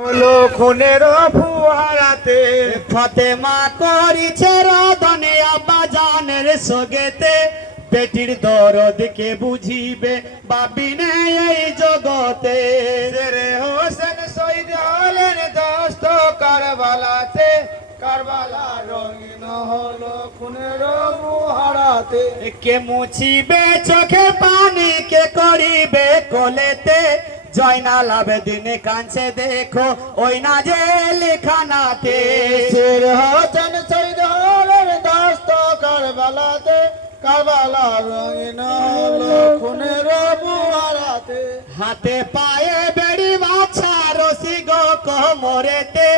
হলো খুনের ফুহারাতে ফতেমা করিছে রদনে আব্বা জানের সগেতে। বেটির দরদকে বুঝিবে বাবিনে এই জগতে। রে হোসেন শহীদ হলেন দস্ত কারবালাতে। কারবালা রঙিন হলো খুনের ফুহারাতে কে মুছিবে চোখে পানি কে করিবে কোলেতে? জয়নাল আবেদিন কাঁচে দেখো ওই না যে লেখানাতে। শের হোসেন শহীদ হলেন দস্ত কারবালাতে কারবালা রঙিন হলো খুনের ফুহারাতে হাতে পায়ে বেড়ি বাছা রসি গো কোমরেতে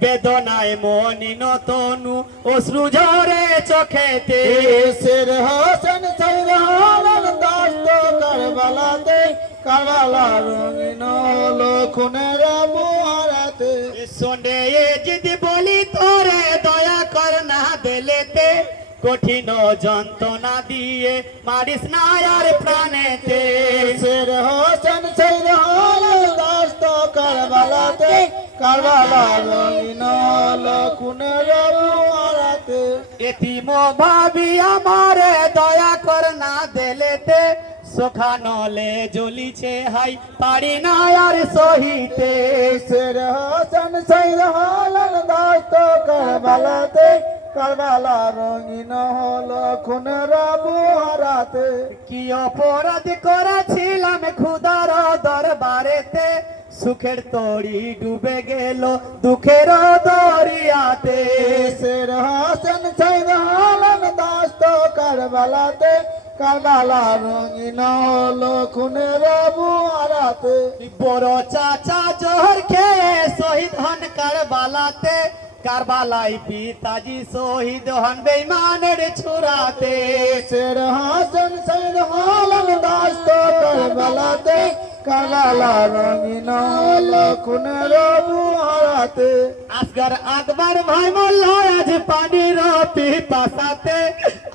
বেদনায় মনিন তনু অশ্রু ঝরে চোখেতে। শের হোসেন শহীদ হলেন দস্ত কারবালাতে কারবালা রঙিন খুনের ফুহারাতে শোনে যদি বলি তোরে দয়া কর না দিলেতে কঠিন যন্ত্রণা দিয়ে মারিস না আর প্রাণেতে শের হোসেন হলেন দস্ত কারবালাতে কারবালা রঙিন এতিম ভাবি আমারে সোখানলে জ্বলিছে হাই পারি না আর সহিতে। শের হোসেন শহীদ হলেন দস্ত কারবালাতে কারবালা রঙিন হলো খুনের ফুহারাতে কি অপরাধ করেছিলাম খুদার দরবারেতে? সুখের তরি ডুবে গেল দুঃখের দরিয়াতে। শের হোসেন শহীদ হলেন দস্ত কারবালাতে কারবালা রঙিন হলো খুনের ফুহারাতে বড় চাচা জোহর খেয়ে শহীদ হন কারবালাতে। কারবালাই পিতাজি শহীদ হন বেইমানের ছুরাতে। শের হোসেন শহীদ হলেন দস্ত কারবালাতে। কারবালা রঙিন হলো খুনের ফুহারাতে আসগার আকবর ভাই মোল্লা আজ পানির পিপাসাতে।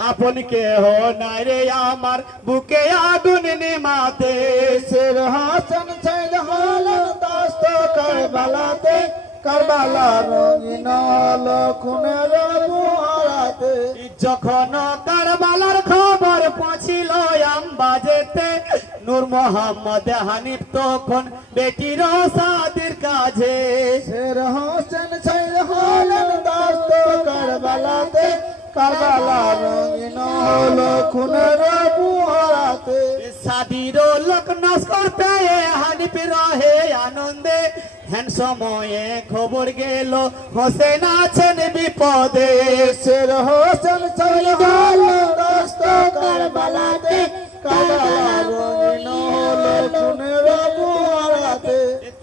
আপন কে হো নাই রে আমার বুকে আগুন নিমাতে। শের হাসান শহীদ হলেন দস্ত কারবালাতে। কারবালা রঙিন হলো খুনের ফুহারাতে যখন কারবালার খবর পৌঁছিল আম্বাজেতে, নূর মোহাম্মদ হানিফ তখন বেটির সাদির কাজে। শের হোসেন শহীদ হলেন দস্ত কারবালাতে। কারবালা রঙিন হলো খুনের ফুহারাতে সাদির লোক নস্কর পেয়ে হানিফ রহে আনন্দে হ্যান সময়ে খবর গেল হোসেন আছেন বিপদে শের হোসেন শহীদ হলেন দস্ত কারবালাতে কারবালা রঙিন হলো খুনের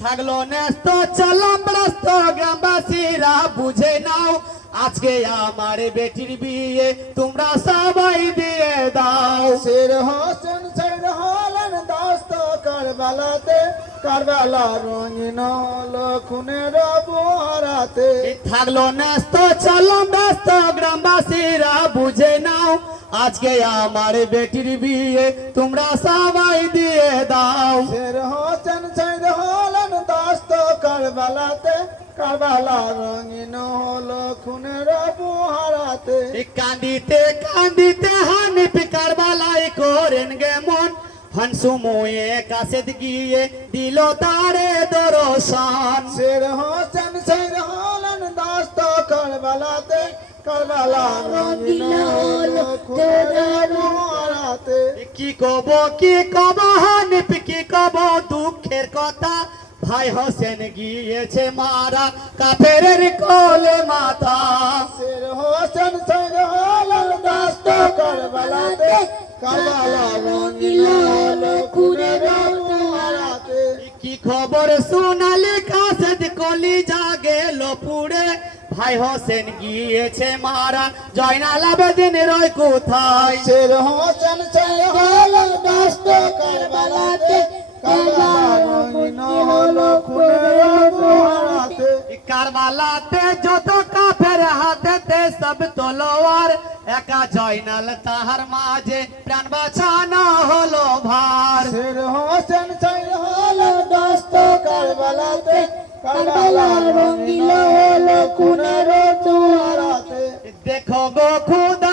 থাকল ন্যস্ত চলম রাস্ত গ্রামবাসীরা বুঝে নাও আজকে আমার বেটির বিয়ে তোমরা সবাই দিয়ে দাও। শের হোসেন শহীদ হলেন দস্ত কারবালাতে। কারবালা রঙিন খুনের ফুহারাতে থাকল ন্যস্ত চলম ব্যস্ত গ্রামবাসীরা বুঝে নাও আজকে আমার বেটির বিয়ে তোমরা সবাই দিয়ে দাও। শের হোসেন শহীদ হলেন দস্ত কারবালাতে। কারবালা রঙিন হলো খুনের ফুহারাতে কান্দিতে কান্দিতে হানিফ কারবালাই করেন গে মন। হনসুময়ে কাছে গিয়ে দিল তারে দরশন। শের হোসেন শহীদ হলেন দস্ত কারবালাতে। কারবালা রঙিন হলো খুনের ফুহারাতে কি কব কি কব হানিফ কি কব দুঃখের কথা? ভাই হোসেন গিয়েছে মারা কাফেরের কোলে মাথা। শের হোসেন শহীদ হলেন দস্ত কারবালাতে কারবালা কি খবর শোনালে কাসেদ কলি জাগে পুড়ে। ভাই হোসেন গিয়েছে মারা জয়নাল আবেদিন রয় কোথায়? শের হোসেন শহীদ সব তলোয়ার একা জয়নাল তাহার মাঝে প্রাণ বাঁচানো হলো ভার। শের হোসেন শহীদ দস্ত কারবালাতে হলো দেখো গো খুন